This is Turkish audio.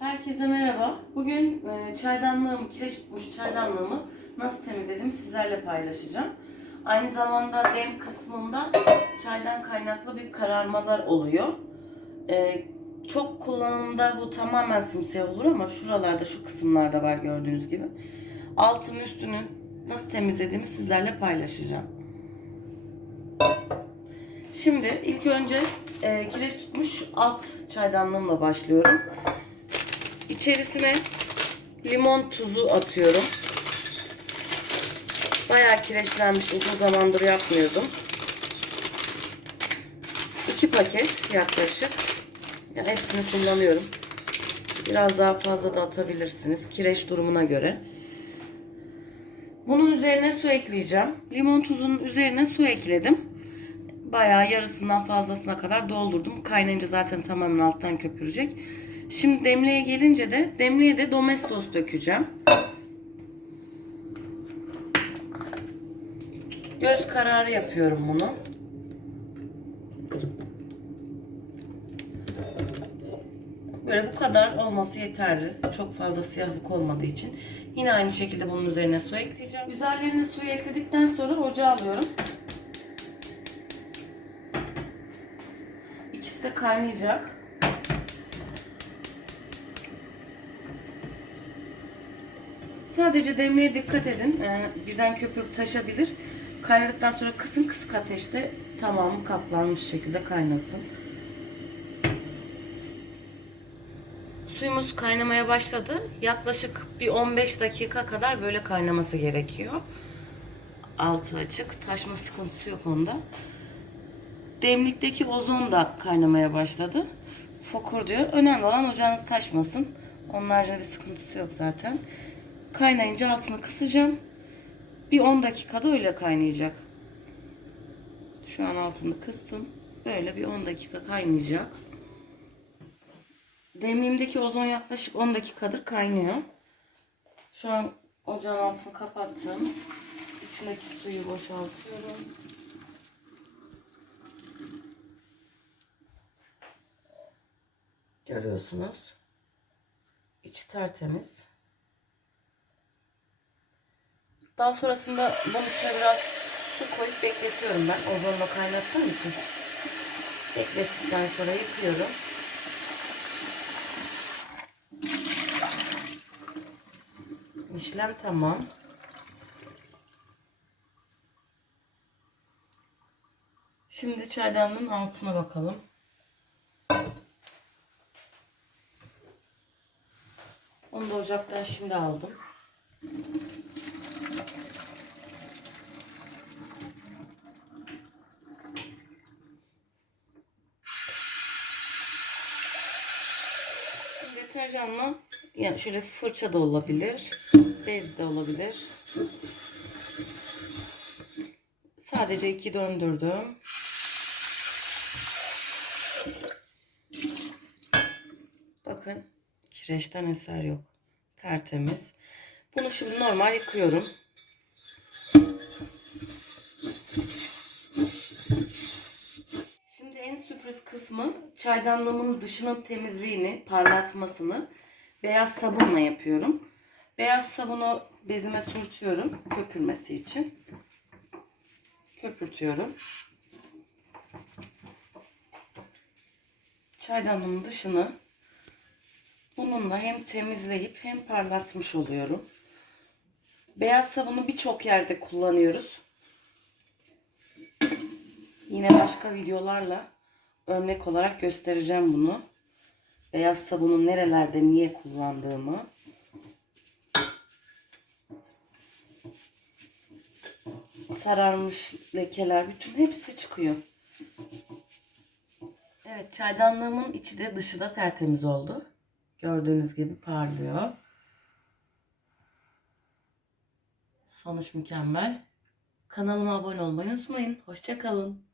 Herkese merhaba. Bugün e, çaydanlığımı, kireç tutmuş çaydanlığımı nasıl temizledim sizlerle paylaşacağım. Aynı zamanda dem kısmında çaydan kaynaklı bir kararmalar oluyor. E, çok kullanımda bu tamamen simsiyah olur ama şuralarda, şu kısımlarda var gördüğünüz gibi. Altını üstünü nasıl temizlediğimi sizlerle paylaşacağım. Şimdi ilk önce e, kireç tutmuş alt çaydanlığımla başlıyorum. İçerisine limon tuzu atıyorum. Bayağı kireçlenmiş uzun zamandır yapmıyordum. 2 paket yaklaşık. Ya hepsini kullanıyorum. Biraz daha fazla da atabilirsiniz kireç durumuna göre. Bunun üzerine su ekleyeceğim. Limon tuzunun üzerine su ekledim. Bayağı yarısından fazlasına kadar doldurdum. Kaynayınca zaten tamamen alttan köpürecek. Şimdi demliğe gelince de demliğe de domestos dökeceğim. Göz kararı yapıyorum bunu. Böyle bu kadar olması yeterli. Çok fazla siyahlık olmadığı için. Yine aynı şekilde bunun üzerine su ekleyeceğim. Üzerlerine suyu ekledikten sonra ocağa alıyorum. İkisi de kaynayacak. Sadece demliğe dikkat edin. Ee, birden köpürüp taşabilir. Kaynadıktan sonra kısın kısık ateşte tamamı kaplanmış şekilde kaynasın. Suyumuz kaynamaya başladı. Yaklaşık bir 15 dakika kadar böyle kaynaması gerekiyor. Altı açık. Taşma sıkıntısı yok onda. Demlikteki ozon da kaynamaya başladı. Fokur diyor. Önemli olan ocağınız taşmasın. Onun haricinde bir sıkıntısı yok zaten. Kaynayınca altını kısacağım. Bir 10 dakikada öyle kaynayacak. Şu an altını kıstım. Böyle bir 10 dakika kaynayacak. Demliğimdeki ozon yaklaşık 10 dakikadır kaynıyor. Şu an ocağın altını kapattım. İçindeki suyu boşaltıyorum. Görüyorsunuz. İçi tertemiz. Daha sonrasında bunun içine biraz su koyup bekletiyorum ben. Ozonla kaynattığım için. Beklettikten sonra yıkıyorum. İşlem tamam. Şimdi çaydanlığın altına bakalım. Onu da ocaktan şimdi aldım. Şimdi deterjanla yani şöyle fırça da olabilir, bez de olabilir. Sadece iki döndürdüm. Bakın kireçten eser yok. Tertemiz. Bunu şimdi normal yıkıyorum. Sürpriz kısmı çaydanlığımın dışının temizliğini, parlatmasını beyaz sabunla yapıyorum. Beyaz sabunu bezime sürtüyorum köpürmesi için. Köpürtüyorum. Çaydanlığın dışını bununla hem temizleyip hem parlatmış oluyorum. Beyaz sabunu birçok yerde kullanıyoruz. Yine başka videolarla örnek olarak göstereceğim bunu. Beyaz sabunu nerelerde niye kullandığımı. Sararmış lekeler bütün hepsi çıkıyor. Evet çaydanlığımın içi de dışı da tertemiz oldu. Gördüğünüz gibi parlıyor. Sonuç mükemmel. Kanalıma abone olmayı unutmayın. Hoşçakalın.